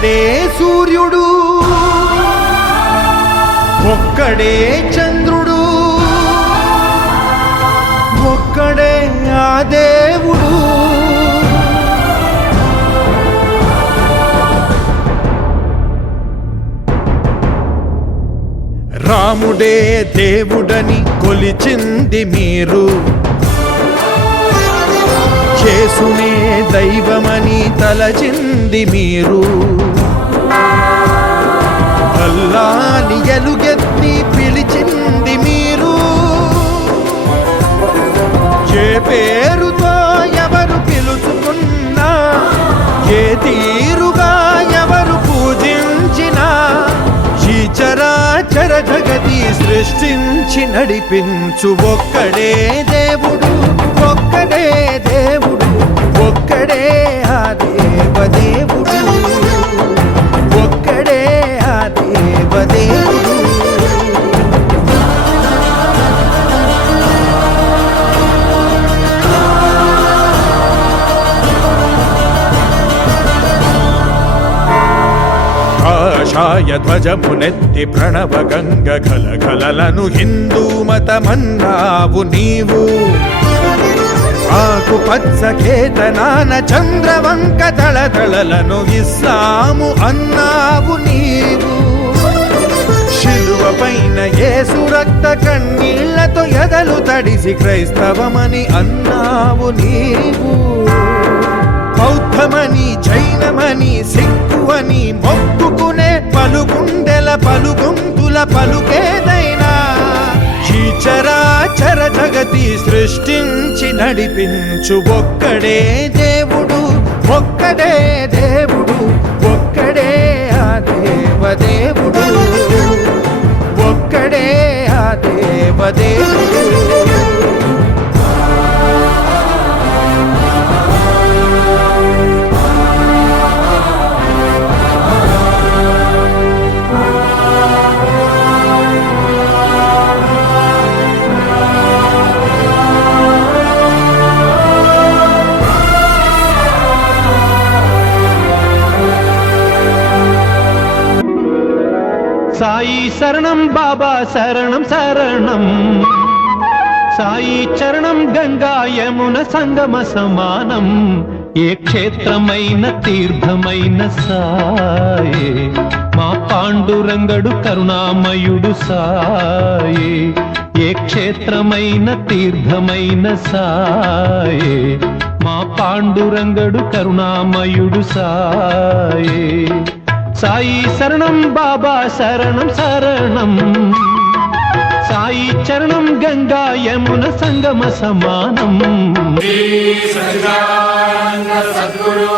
ఒక్కడే సూర్యుడు, ఒక్కడే చంద్రుడు, ఒక్కడే ఆ దేవుడు. రాముడే దేవుడని కొలిచింది మీరు, యేసునే దైవమని తలచింది మీరు. అల్లాని ఎలుగెత్తి పిలిచింది మీరు. ఏ పేరుతో ఎవరు పిలుచుకున్నా, ఏ తీరుగా ఎవరు పూజించినా, ఈ చరాచర జగతి సృష్టించి నడిపించు ఒక్కడే దేవుడు, ఒక్కడే దేవుడు, ఒక్కడే ఆ దేవదేవుడు, ఒక్కడే ఆ దేవదేవుడు. కాషాయ ధ్వజమునెత్తి ప్రణవ గంగ గలగలలను హిందూ మతమన్నావు నీవు. ఆకుపచ్చ కేతనాన చంద్రవంక తళతళలను ఇస్లాము అన్నావు నీవు. శిలువ పైన యేసు రక్త కన్నీళ్లతో ఎదలు తడిసి క్రైస్తవమని అన్నావు నీవు. బౌద్ధమని జైనమని సిక్కువని మొక్కుకునే పలుగుండెల పలుగొంతుల పలుకేదైనా, ఈ చరాచర జగతి సృష్టించి నడిపించు ఒక్కడే దేవుడు, ఒక్కడే దేవుడు, ఒక్కడే ఆ దేవదేవుడు, ఒక్కడే ఆ దేవదేవుడు. సాయి శరణం బాబా శరణం శరణం, సాయి చరణం గంగా యమున సంగమ సమానం. ఏ క్షేత్రమైన తీర్థమైన సాయే, మా పాండురంగడు కరుణామయుడు సాయే. ఏ క్షేత్రమైన తీర్థమైన సాయే, మా పాండురంగడు కరుణామయుడు సాయే. సాయి శరణం బాబా శరణం శరణం, సాయి చరణం గంగా యమున సంగమ సమానం. సద్గురు